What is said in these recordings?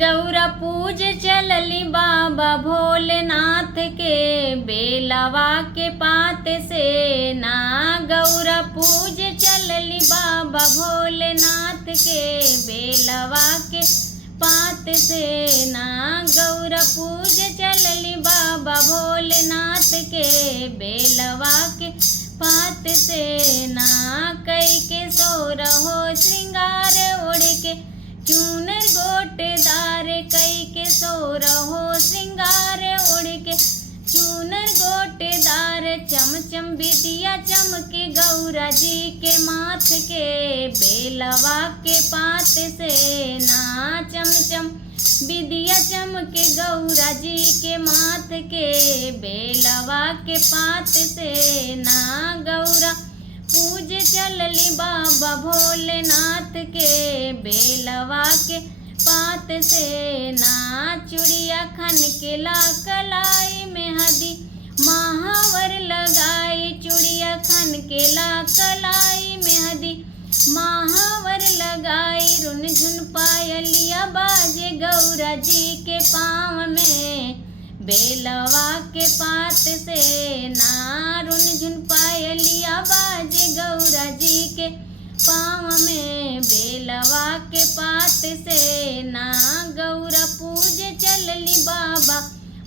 गौरा पूज चलली बाबा भोलेनाथ के बेलवा के पात से ना। गौरा पूज चलली बाबा भोलेनाथ के बेलवा के पात से ना। गौरा पूज चलली बाबा भोलेनाथ के बेलवा के पात से ना। कई के सोर हो श्रृंगार ओढ़ के चूनर गोटेदार, कई के सोर हो श्रृंगार ओढ़ के चूनर गोटेदार। चमचम बिदिया चमके गौरा जी के माथ के बेलवा के पात से ना। चमचम बिदिया चमके गौरा जी के माथ के बेलवा के पात से ना। गौरा पूज चलली बाबा भोलेनाथ के बेलवा के पात से ना। चूड़िया खन के ला कलाई में हदी महावर लगाई, चूड़िया खन के ला कलाई में हदी महावर लगाई। रुन झुन पायलिया बाजे गौरा जी के पाँव में बेलवा के पात से ना। रुन झुन पायलिया बाजे गौरा जी के पाँव में बेलवा के पात से ना। गौरा पूज चलली बाबा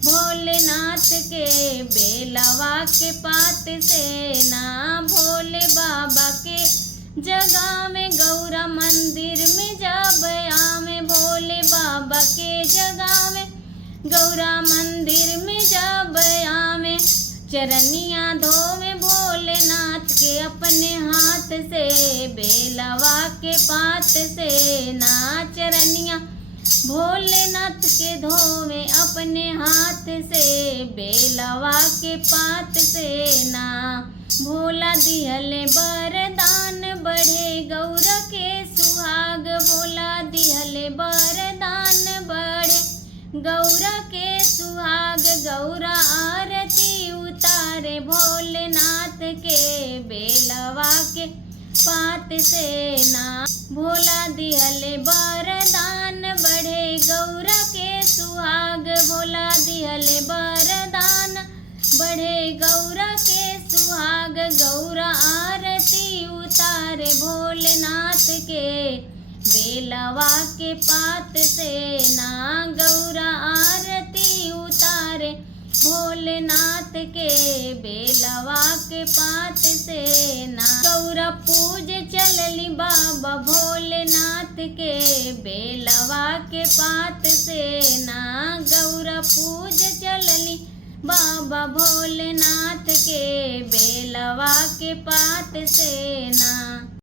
भोलेनाथ के बेलवा के पात से ना। भोले बाबा के जगह में गौरा मंदिर में जब आवे, भोले बाबा के जगह में गौरा मंदिर में जब आवे। चरनिया धोवे भोलेनाथ के अपने हाथ से बेलवा के पात से ना। चरनिया भोलेनाथ के धोवे अपने हाथ से बेलवा के पात से ना। भोला दिहले वरदान बढ़े गौरा के सुहाग, भोला दिहले वरदान बढ़े गौरा के सुहाग। गौरा आरती उतारे भोलेनाथ के बेलवा के पात से ना। भोला दिहले वरदान बढ़े गौरा के सुहाग, भोला दिहले वरदान बढ़े गौरा के सुहाग। गौरा आरती उतारे भोलेनाथ के बेलवा के पात से ना। गौरा आरती उतारे भोलेनाथ के बेलवा के पात से ना। गौरा पूज चलली बाबा भोलेनाथ के बेलवा के पात से ना। गौरा पूज चलली बाबा भोलेनाथ के बेलवा के पात से ना।